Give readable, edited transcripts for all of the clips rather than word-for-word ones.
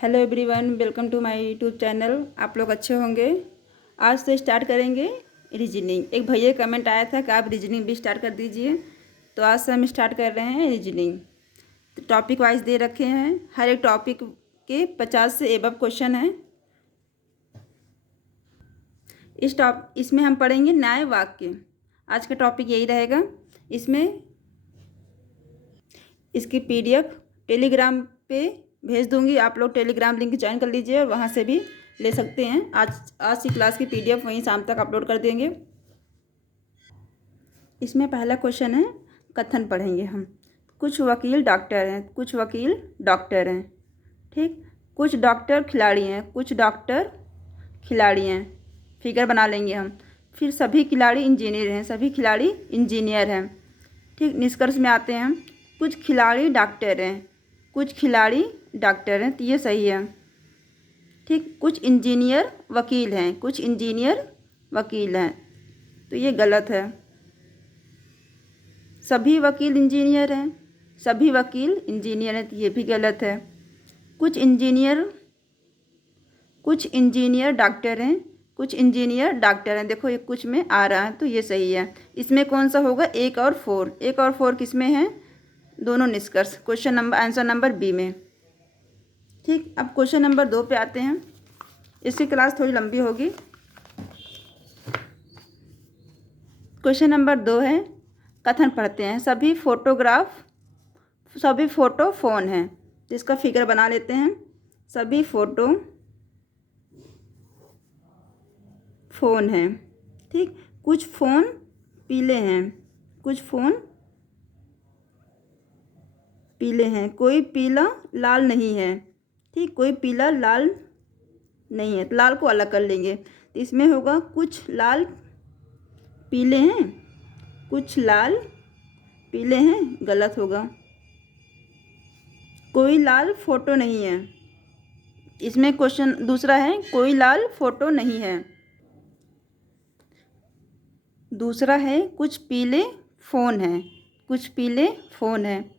Hello everyone, welcome to my YouTube channel. आप लोग अच्छे होंगे। आज से स्टार्ट करेंगे रीजनिंग। एक भैया कमेंट आया था कि आप रीजनिंग भी स्टार्ट कर दीजिए, तो आज से हम स्टार्ट कर रहे हैं रीजनिंग। तो टॉपिक वाइज दे रखे हैं, हर एक टॉपिक के 50 से एबव क्वेश्चन हैं। इसमें हम पढ़ेंगे न्याय वाक्य। आज का टॉपिक यही रहेगा। इसमें इसकी PDF टेलीग्राम पे भेज दूंगी, आप लोग टेलीग्राम लिंक ज्वाइन कर लीजिए और वहाँ से भी ले सकते हैं। आज की क्लास की PDF वहीं शाम तक अपलोड कर देंगे। इसमें पहला क्वेश्चन है, कथन पढ़ेंगे हम। कुछ वकील डॉक्टर हैं, कुछ वकील डॉक्टर हैं, ठीक। कुछ डॉक्टर खिलाड़ी हैं, कुछ डॉक्टर खिलाड़ी हैं। फिगर बना लेंगे हम। फिर सभी खिलाड़ी इंजीनियर हैं, सभी खिलाड़ी इंजीनियर हैं, ठीक। निष्कर्ष में आते हैं हम। कुछ खिलाड़ी डॉक्टर हैं, कुछ खिलाड़ी डॉक्टर हैं, तो ये सही है, ठीक। कुछ इंजीनियर वकील हैं, कुछ इंजीनियर वकील हैं, तो ये गलत है। सभी वकील इंजीनियर हैं, सभी वकील इंजीनियर हैं, तो ये भी गलत है। कुछ इंजीनियर डॉक्टर हैं, कुछ इंजीनियर डॉक्टर हैं। देखो ये कुछ में आ रहा है, तो ये सही है। इसमें कौन सा होगा? एक और फोर किस में है? दोनों निष्कर्ष आंसर नंबर बी में, ठीक। अब क्वेश्चन नंबर 2 पे आते हैं। इसकी क्लास थोड़ी लंबी होगी। क्वेश्चन नंबर 2 है, कथन पढ़ते हैं। सभी फ़ोटो फ़ोन हैं। तो इसका फिगर बना लेते हैं। सभी फ़ोटो फ़ोन हैं, ठीक। कुछ फ़ोन पीले हैं, कुछ फ़ोन पीले हैं। कोई पीला लाल नहीं है, ठीक। कोई पीला लाल नहीं है, तो लाल को अलग कर लेंगे। तो इसमें होगा कुछ लाल पीले हैं, कुछ लाल पीले हैं, गलत होगा। कोई लाल फोटो नहीं है। इसमें क्वेश्चन दूसरा है, कोई लाल फोटो नहीं है। दूसरा है, कुछ पीले फ़ोन हैं, कुछ पीले फ़ोन हैं,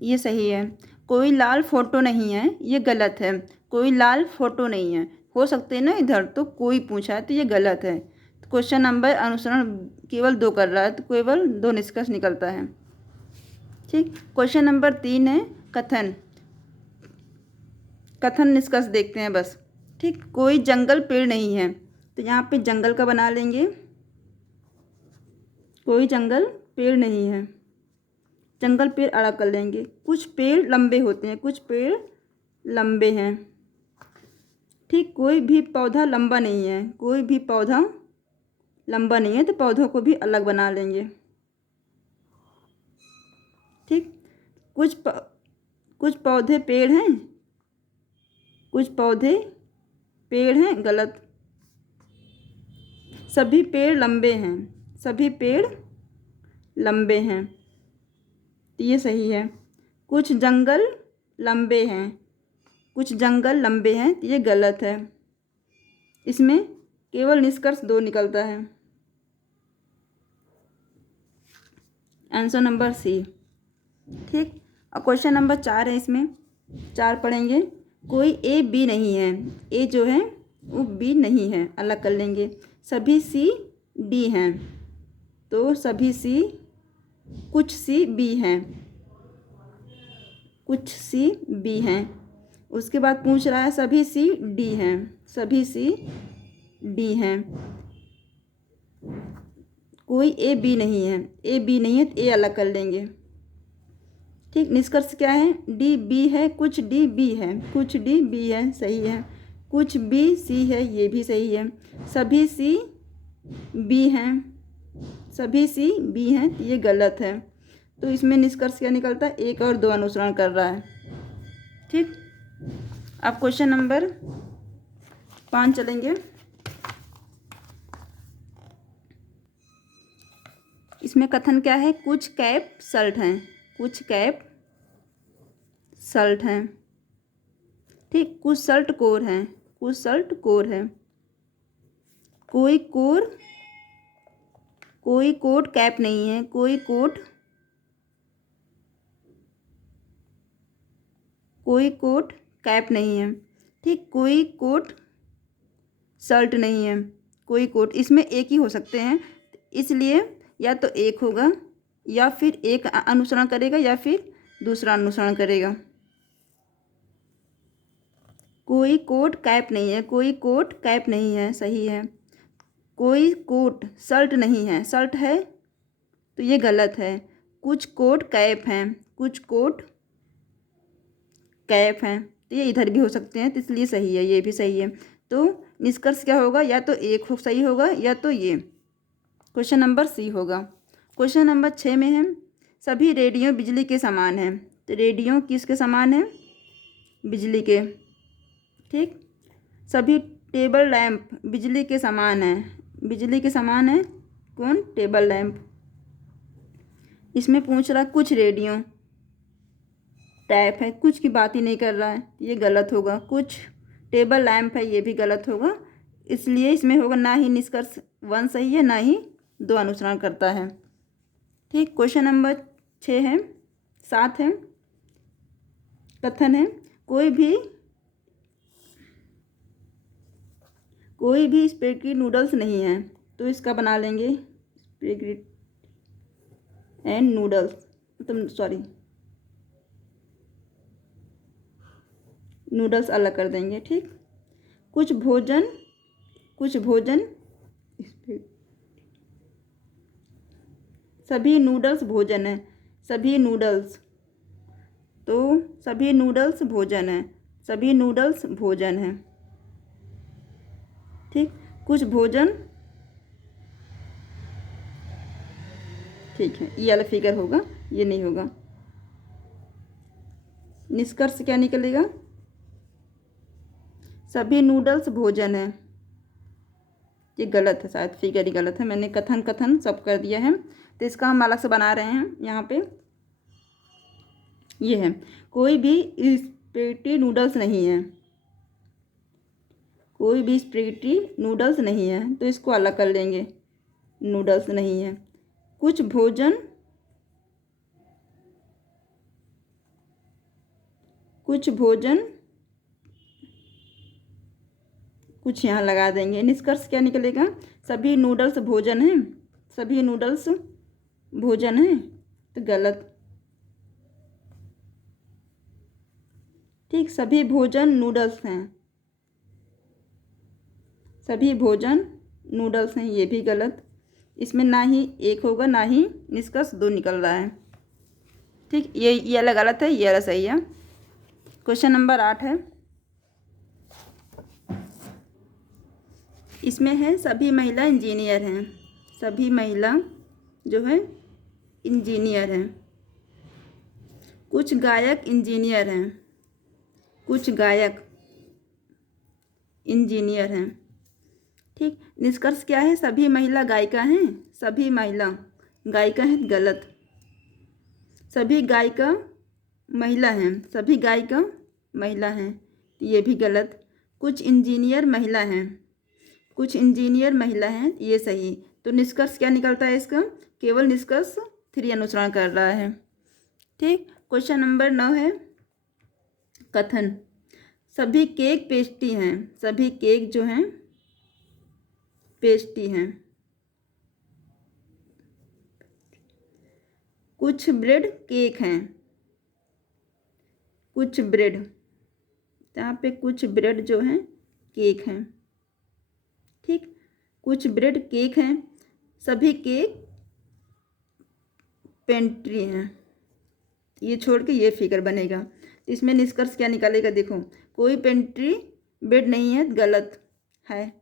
ये सही है। कोई लाल फोटो नहीं है, ये गलत है। कोई लाल फोटो नहीं है, हो सकते हैं ना इधर, तो कोई पूछा है, तो ये गलत है। तो क्वेश्चन नंबर अनुसरण केवल 2 कर रहा है, तो केवल 2 निष्कर्ष निकलता है, ठीक। क्वेश्चन नंबर 3 है, कथन निष्कर्ष देखते हैं बस, ठीक। कोई जंगल पेड़ नहीं है, तो यहाँ पे जंगल का बना लेंगे। कोई जंगल पेड़ नहीं है, जंगल पेड़ अलग कर लेंगे। कुछ पेड़ लंबे होते हैं, कुछ पेड़ लंबे हैं, ठीक। कोई भी पौधा लंबा नहीं है, कोई भी पौधा लंबा नहीं है, तो पौधों को भी अलग बना लेंगे, ठीक। कुछ पौधे पेड़ हैं, कुछ पौधे पेड़ हैं, गलत। सभी पेड़ लंबे हैं, सभी पेड़ लंबे हैं, तो ये सही है। कुछ जंगल लंबे हैं, कुछ जंगल लंबे हैं, तो ये गलत है। इसमें केवल निष्कर्ष 2 निकलता है, आंसर नंबर सी, ठीक। और क्वेश्चन नंबर 4 है, इसमें 4 पढ़ेंगे। कोई ए बी नहीं है, ए जो है वो बी नहीं है, अलग कर लेंगे। सभी सी डी हैं, तो सभी सी, कुछ सी बी हैं, कुछ सी बी हैं। उसके बाद पूछ रहा है सभी सी डी हैं, सभी सी डी हैं। कोई ए बी नहीं है, ए बी नहीं है, तो ए अलग कर लेंगे, ठीक। निष्कर्ष क्या है? डी बी है, कुछ डी बी है, कुछ डी बी है, सही है। कुछ बी सी है, ये भी सही है। सभी सी बी हैं, सभी सी बी हैं, ये गलत है। तो इसमें निष्कर्ष क्या निकलता है? 1 और 2 अनुसरण कर रहा है, ठीक। अब क्वेश्चन नंबर 5 चलेंगे। इसमें कथन क्या है? कुछ कैप शर्ट हैं, कुछ कैप शर्ट हैं, ठीक। कुछ शर्ट कोर हैं, कुछ शर्ट कोर है। कोई कोट कैप नहीं है, कोई कोट कैप नहीं है। ठीक, कोई कोट शर्ट नहीं है। कोई कोट, इसमें एक ही हो सकते हैं, इसलिए या तो एक होगा या फिर एक अनुसरण करेगा या फिर दूसरा अनुसरण करेगा। कोई कोट कैप नहीं है, कोई कोट कैप नहीं है, सही है। कोई कोट शर्ट नहीं है, शर्ट है तो ये गलत है। कुछ कोट कैप हैं, कुछ कोट कैप हैं, तो ये इधर भी हो सकते हैं, तो इसलिए सही है, ये भी सही है। तो निष्कर्ष क्या होगा, या तो एक हो सही होगा या तो ये क्वेश्चन नंबर सी होगा। क्वेश्चन नंबर 6 में है सभी रेडियो बिजली के समान हैं। तो रेडियो किसके समान है, बिजली के। ठीक, सभी टेबल लैंप बिजली के समान है। बिजली के समान है कौन, टेबल लैंप। इसमें पूछ रहा कुछ रेडियो टैप है, कुछ की बात ही नहीं कर रहा है, ये गलत होगा। कुछ टेबल लैंप है, ये भी गलत होगा। इसलिए इसमें होगा ना ही निष्कर्ष 1 सही है, ना ही 2 अनुसरण करता है। ठीक, क्वेश्चन नंबर 6 है, 7 है, कथन है कोई भी स्पेगेटी नूडल्स नहीं है। तो इसका बना लेंगे स्पेगेटी एंड नूडल्स, मतलब सॉरी नूडल्स अलग कर देंगे। ठीक, कुछ भोजन सभी नूडल्स भोजन है। सभी नूडल्स, तो सभी नूडल्स भोजन है, सभी नूडल्स भोजन है। ठीक, कुछ भोजन, ठीक है, ये वाला फिगर होगा, ये नहीं होगा। निष्कर्ष क्या निकलेगा, सभी नूडल्स भोजन है, ये गलत है, शायद फिगर ही गलत है। मैंने कथन सब कर दिया है, तो इसका हम अलग से बना रहे हैं। यहाँ पे ये है कोई भी स्पेगेटी नूडल्स नहीं है, कोई भी स्पेगेटी नूडल्स नहीं है, तो इसको अलग कर लेंगे, नूडल्स नहीं है। कुछ भोजन कुछ यहाँ लगा देंगे। निष्कर्ष क्या निकलेगा, सभी नूडल्स भोजन हैं, सभी नूडल्स भोजन हैं, तो गलत। ठीक, सभी भोजन नूडल्स हैं, सभी भोजन नूडल्स हैं, ये भी गलत। इसमें ना ही एक होगा, ना ही निष्कर्ष 2 निकल रहा है। ठीक, ये अलग गलत है, ये अलग सही है। क्वेश्चन नंबर 8 है, इसमें है सभी महिला इंजीनियर हैं। सभी महिला जो है इंजीनियर हैं। कुछ गायक इंजीनियर हैं, कुछ गायक इंजीनियर हैं। ठीक, निष्कर्ष क्या है, सभी महिला गायिका हैं, सभी महिला गायिका हैं, गलत। सभी गायिका महिला हैं, सभी गायिका महिला हैं, ये भी गलत। कुछ इंजीनियर महिला हैं, कुछ इंजीनियर महिला हैं, ये सही। तो निष्कर्ष क्या निकलता है इसका, केवल निष्कर्ष 3 अनुसरण कर रहा है। ठीक, क्वेश्चन नंबर 9 है, कथन सभी केक पेस्ट्री हैं। सभी केक जो हैं पेस्ट्री हैं। कुछ ब्रेड केक हैं, कुछ ब्रेड, यहाँ पे कुछ ब्रेड जो हैं केक हैं। ठीक, कुछ ब्रेड केक हैं, सभी केक पेंट्री हैं, ये छोड़ के ये फिगर बनेगा। इसमें निष्कर्ष क्या निकालेगा, देखो कोई पेंट्री बेड नहीं है, गलत है।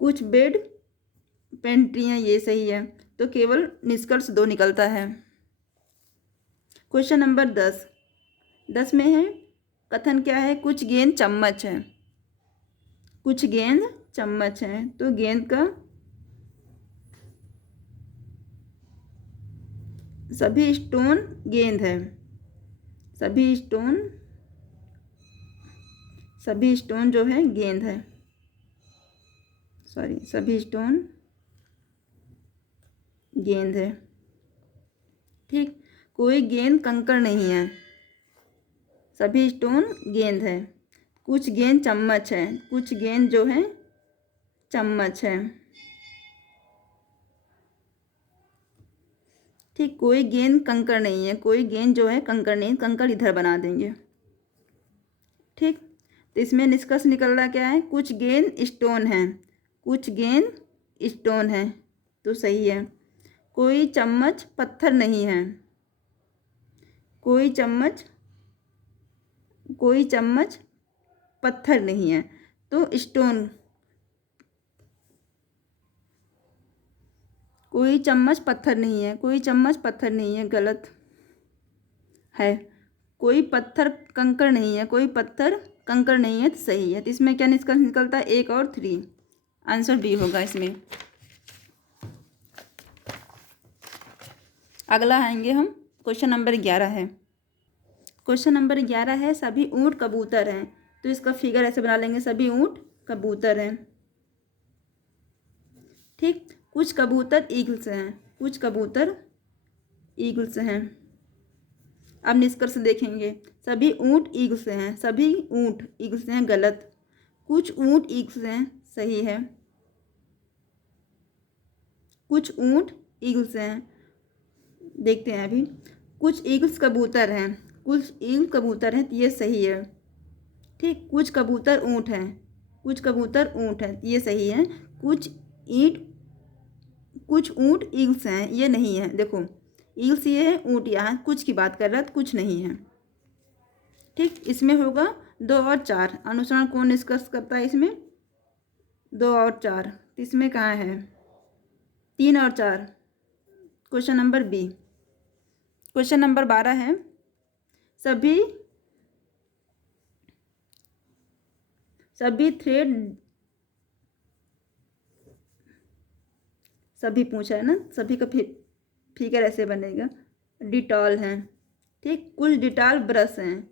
कुछ बेड पेंट्री हैं, ये सही है। तो केवल निष्कर्ष 2 निकलता है। क्वेश्चन नंबर 10 में है, कथन क्या है, कुछ गेंद चम्मच है। कुछ गेंद चम्मच है, तो गेंद का सभी स्टोन गेंद है, सभी स्टोन जो है गेंद है, सॉरी सभी स्टोन गेंद है। ठीक, कोई गेंद कंकड़ नहीं है, सभी स्टोन गेंद है। कुछ गेंद चम्मच है, कुछ गेंद जो है चम्मच है। ठीक, कोई गेंद कंकड़ नहीं है, कोई गेंद जो है कंकड़ नहीं, कंकड़ इधर बना देंगे। ठीक, तो इसमें निष्कर्ष निकल रहा क्या है, कुछ गेंद स्टोन है, कुछ गेंद स्टोन है, तो सही है। कोई चम्मच पत्थर नहीं है, कोई चम्मच पत्थर नहीं है, तो स्टोन। कोई चम्मच पत्थर नहीं है, कोई चम्मच पत्थर नहीं है, गलत है। कोई पत्थर कंकड़ नहीं है, कोई पत्थर कंकड़ नहीं है, तो सही है। तो इसमें क्या निष्कर्ष निकलता है, 1 और 3, आंसर बी होगा इसमें। अगला आएंगे हम, क्वेश्चन नंबर 11 है। क्वेश्चन नंबर 11 है, सभी ऊँट कबूतर हैं। तो इसका फिगर ऐसे बना लेंगे, सभी ऊँट कबूतर हैं। ठीक, कुछ कबूतर ईगल्स हैं, कुछ कबूतर ईगल्स हैं। अब निष्कर्ष देखेंगे, सभी ऊँट ईगल्स हैं, सभी ऊँट ईगल्स हैं, गलत। कुछ ऊँट ईगल्स हैं, सही है। कुछ ऊँट ईगल्स हैं, देखते हैं अभी। कुछ ईगल्स कबूतर हैं, कुछ ईगल कबूतर हैं, तो ये सही है। ठीक, कुछ कबूतर ऊँट हैं, कुछ कबूतर ऊँट हैं, ये सही है। कुछ ऊँट ईगल्स हैं, ये नहीं है। देखो, ईगल्स ये है, ऊँट यहाँ, कुछ की बात कर रहा है, तो कुछ नहीं है। ठीक, इसमें होगा 2 और 4। अनुसरण कौन निष्कर्ष करता है इसमें, 2 और 4। तो इसमें कहाँ है, 3 और 4, question number B. Question number 12 है, सभी थ्रेड, सभी पूछा है ना, सभी का फिगर ऐसे बनेगा, डिटॉल हैं। ठीक, कुछ डिटॉल ब्रश हैं,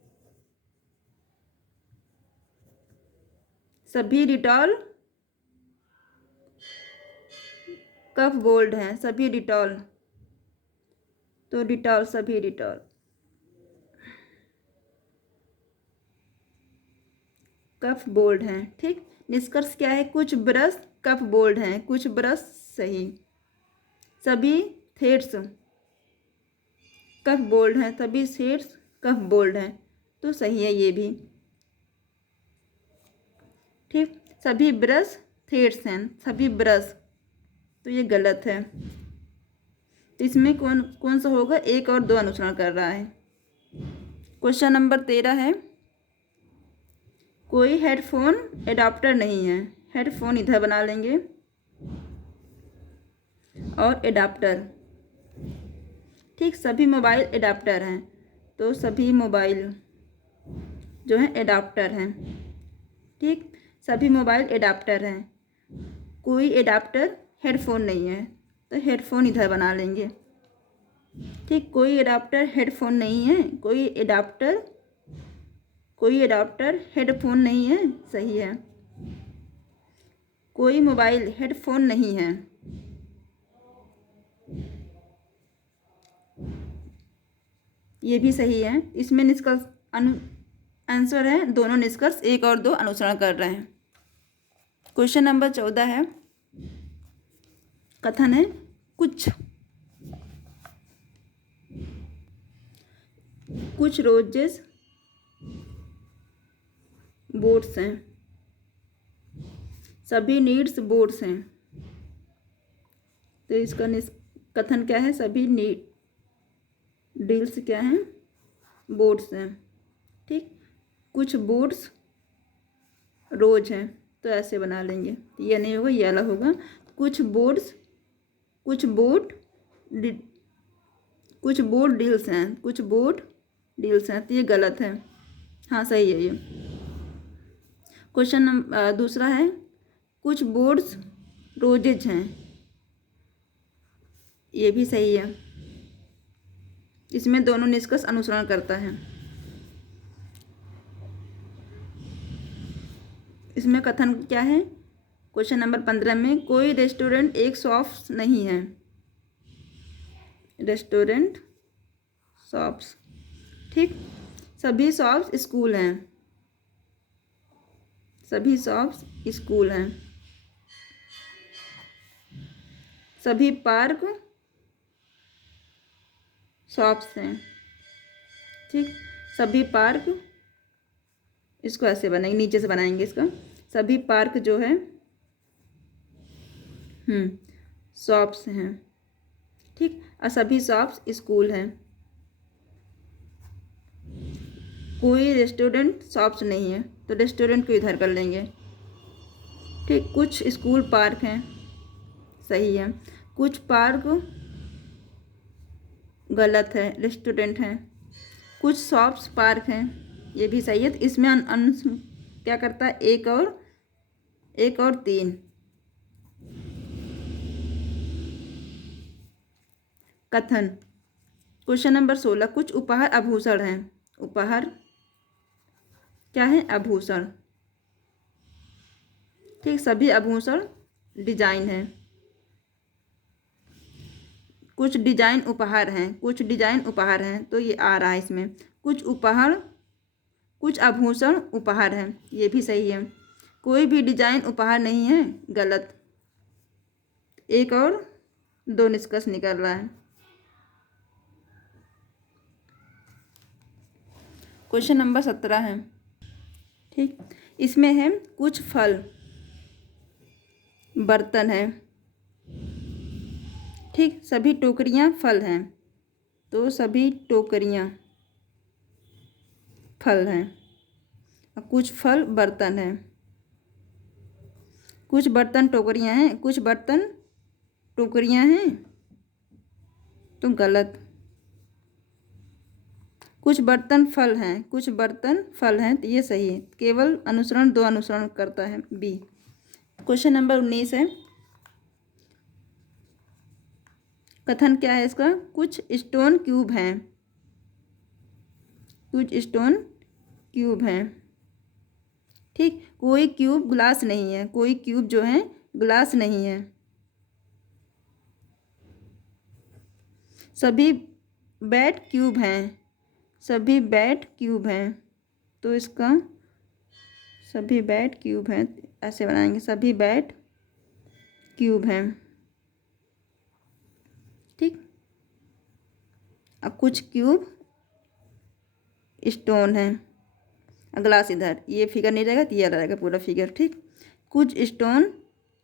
सभी डिटॉल कफ बोल्ड हैं, सभी डिटॉल, तो डिटॉल, सभी डिटॉल। कफ बोल्ड हैं। ठीक, निष्कर्ष क्या है, कुछ ब्रश कफ बोल्ड हैं, कुछ ब्रश, सही। सभी थ्रेड्स कफ बोल्ड हैं, सभी थ्रेड्स कफ बोल्ड हैं, तो सही है ये भी। ठीक, सभी ब्रश थ्रेड्स हैं, सभी ब्रश, तो ये गलत है। तो इसमें कौन सा होगा, 1 और 2 अनुसरण कर रहा है। क्वेश्चन नंबर 13 है, कोई हेडफोन एडाप्टर नहीं है। हेडफोन इधर बना लेंगे, और एडाप्टर। ठीक, सभी मोबाइल एडाप्टर हैं, तो सभी मोबाइल जो है एडाप्टर हैं। ठीक, सभी मोबाइल एडाप्टर हैं, कोई एडाप्टर हेडफोन नहीं है, तो हेडफोन इधर बना लेंगे। ठीक, कोई एडाप्टर हेडफोन नहीं है, कोई एडाप्टर हेडफोन नहीं है, सही है। कोई मोबाइल हेडफोन नहीं है, ये भी सही है। इसमें निष्कर्ष आंसर है, दोनों निष्कर्ष 1 और 2 अनुसरण कर रहे हैं। क्वेश्चन नंबर 14 है, कथन है, कुछ रोजेस बोट्स हैं, सभी नीड्स बोट्स हैं, तो इसका कथन क्या है, सभी डील्स क्या हैं, बोट्स हैं। ठीक, कुछ बोट्स रोज हैं, तो ऐसे बना लेंगे, ये नहीं होगा, ये वाला होगा। कुछ बोट डील्स हैं, कुछ बोट डील्स हैं, तो ये गलत है। हाँ, सही है ये। क्वेश्चन नंबर दूसरा है, कुछ बोट्स रोजेज हैं, ये भी सही है। इसमें दोनों निष्कर्ष अनुसरण करता है। इसमें कथन क्या है, क्वेश्चन नंबर 15 में, कोई रेस्टोरेंट एक शॉप्स नहीं है। Restaurant shops. ठीक, सभी शॉप्स स्कूल हैं। सभी शॉप्स स्कूल हैं। सभी पार्क शॉप्स हैं। ठीक, सभी पार्क, इसको ऐसे बनाएंगे, नीचे से बनाएंगे इसका। सभी पार्क जो है शॉप्स हैं। ठीक, और सभी शॉप्स स्कूल हैं। कोई रेस्टोरेंट शॉप्स नहीं है, तो रेस्टोरेंट को इधर कर लेंगे। ठीक, कुछ स्कूल पार्क हैं, सही है। कुछ पार्क गलत है, रेस्टोरेंट हैं। कुछ शॉप्स पार्क हैं, ये भी सही है। तो इसमें क्या करता है, एक और तीन। कथन, क्वेश्चन नंबर 16। कुछ उपहार आभूषण हैं। उपहार क्या है, आभूषण। ठीक, सभी आभूषण डिजाइन है। कुछ डिजाइन उपहार हैं, कुछ डिजाइन उपहार हैं, तो ये आ रहा है इसमें। कुछ आभूषण उपहार हैं, ये भी सही है। कोई भी डिजाइन उपहार नहीं है, गलत। एक और दो निष्कर्ष निकल रहा है। क्वेश्चन नंबर 17 है। ठीक, इसमें है कुछ फल बर्तन है। ठीक, सभी टोकरियां फल हैं, तो सभी टोकरियां फल हैं। और कुछ फल बर्तन हैं। कुछ बर्तन टोकरियां हैं, कुछ बर्तन टोकरियां हैं, तो गलत। कुछ बर्तन फल हैं, कुछ बर्तन फल हैं, तो ये सही है। केवल अनुसरण, दो अनुसरण करता है, बी। क्वेश्चन नंबर 19 है। कथन क्या है इसका, कुछ स्टोन क्यूब हैं। कुछ स्टोन क्यूब हैं। ठीक, कोई क्यूब ग्लास नहीं है, कोई क्यूब जो है ग्लास नहीं है। सभी बैट क्यूब हैं, सभी बैट क्यूब हैं, तो इसका सभी बैट क्यूब हैं, ऐसे बनाएंगे, सभी बैट क्यूब हैं। ठीक, अब कुछ क्यूब स्टोन है। ग्लास इधर, ये फिगर नहीं रहेगा तो ये रहेगा पूरा फिगर। ठीक, कुछ स्टोन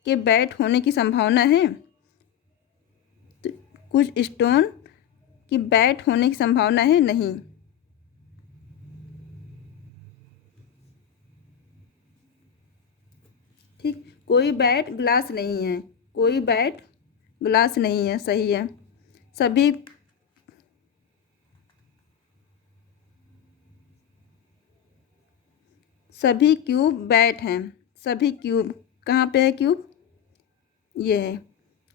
के बैट होने की संभावना है, तो कुछ स्टोन की बैट होने की संभावना है नहीं। ठीक, कोई बैट ग्लास नहीं है, कोई बैट ग्लास नहीं है, सही है। सभी क्यूब बैट हैं। सभी क्यूब, कहाँ पे है क्यूब, ये है।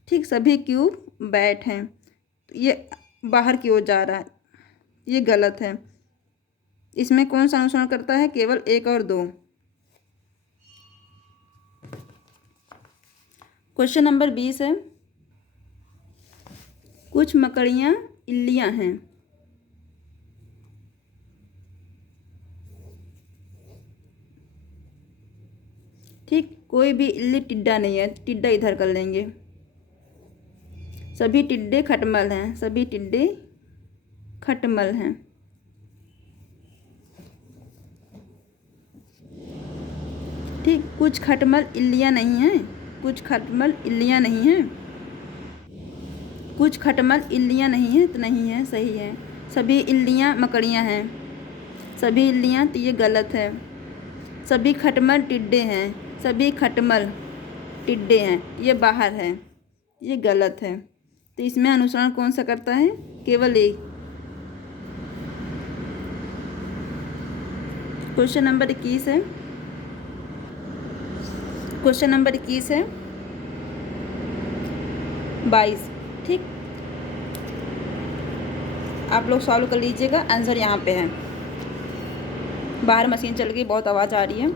ठीक, सभी क्यूब बैट हैं, तो ये बाहर की ओर जा रहा है, ये गलत है। इसमें कौन सा अनुसरण करता है, केवल एक और दो। क्वेश्चन नंबर 20 है। कुछ मकड़ियाँ इल्लियाँ हैं। ठीक, कोई भी इल्ली टिड्डा नहीं है, टिड्डा इधर कर लेंगे। सभी टिड्डे खटमल हैं, सभी टिड्डे खटमल हैं। ठीक, कुछ खटमल इल्लियाँ नहीं हैं, कुछ खटमल इल्लियाँ नहीं हैं, कुछ खटमल इल्लियाँ नहीं हैं, तो नहीं है, सही है। सभी इल्लियाँ मकड़ियाँ हैं, सभी इल्लियाँ, तो ये गलत है। सभी खटमल टिड्डे हैं, सभी खटमल टिड्डे हैं, ये बाहर है, ये गलत है। तो इसमें अनुसरण कौन सा करता है, केवल एक। क्वेश्चन नंबर 21 है। क्वेश्चन नंबर 21 है 22। ठीक, आप लोग सॉल्व कर लीजिएगा, आंसर यहाँ पे है। बाहर मशीन चल गई, बहुत आवाज़ आ रही है।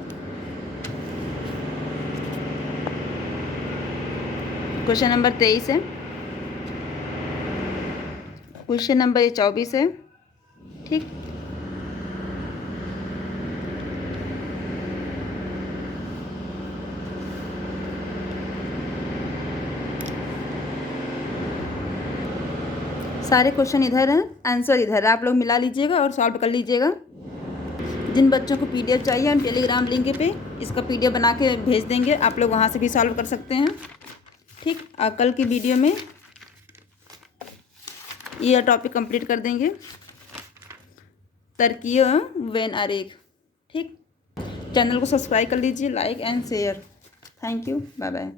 क्वेश्चन नंबर 23 है। क्वेश्चन नंबर 24 है। ठीक, सारे क्वेश्चन इधर हैं, आंसर इधर है, आप लोग मिला लीजिएगा और सॉल्व कर लीजिएगा। जिन बच्चों को पीडीएफ चाहिए हम टेलीग्राम लिंक पे इसका पीडीएफ बना के भेज देंगे, आप लोग वहाँ से भी सॉल्व कर सकते हैं। ठीक, कल की वीडियो में ये टॉपिक कंप्लीट कर देंगे, तरकीय वेन आरेख। ठीक, चैनल को सब्सक्राइब कर लीजिए, like and share. Thank you, bye bye.